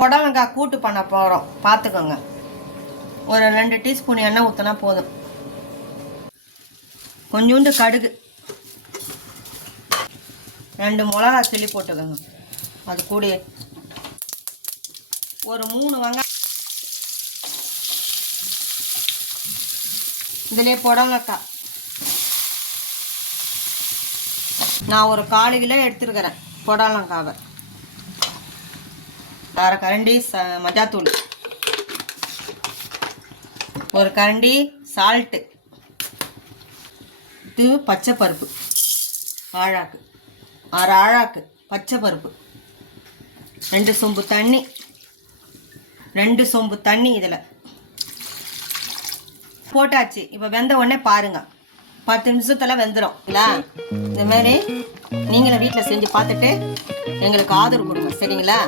புடலங்காய் கூட்டு பண்ண போகிறோம் பார்த்துக்கோங்க ஒரு ரெண்டு டீஸ்பூன் எண்ணெய் ஊற்றினா போதும். கொஞ்சோண்டு கடுகு. ரெண்டு மிளகா கிள்ளி போட்டுக்கோங்க. அது கூட ஒரு மூணு வெங்காயம். இதுலேயே புடலங்காய். நான் ஒரு காலு கிலோ எடுத்துருக்கிறேன் புடலங்காவை. அரை கரண்டி ச மஜாத்தூள் ஒரு கரண்டி சால்ட்டு இது பச்சை பருப்பு ஆழாக்கு. அரை ஆழாக்கு பச்சை பருப்பு ரெண்டு சொம்பு தண்ணி. ரெண்டு சொம்பு தண்ணி இதில். போட்டாச்சு. இப்போ வெந்த உடனே பாருங்க. பத்து நிமிஷத்தில் வெந்துடும் இல்லா? இந்த மாதிரி நீங்களும் வீட்டில் செஞ்சு பார்த்துட்டு எங்களுக்கு ஆதரவு கொடுங்க. சரிங்களா?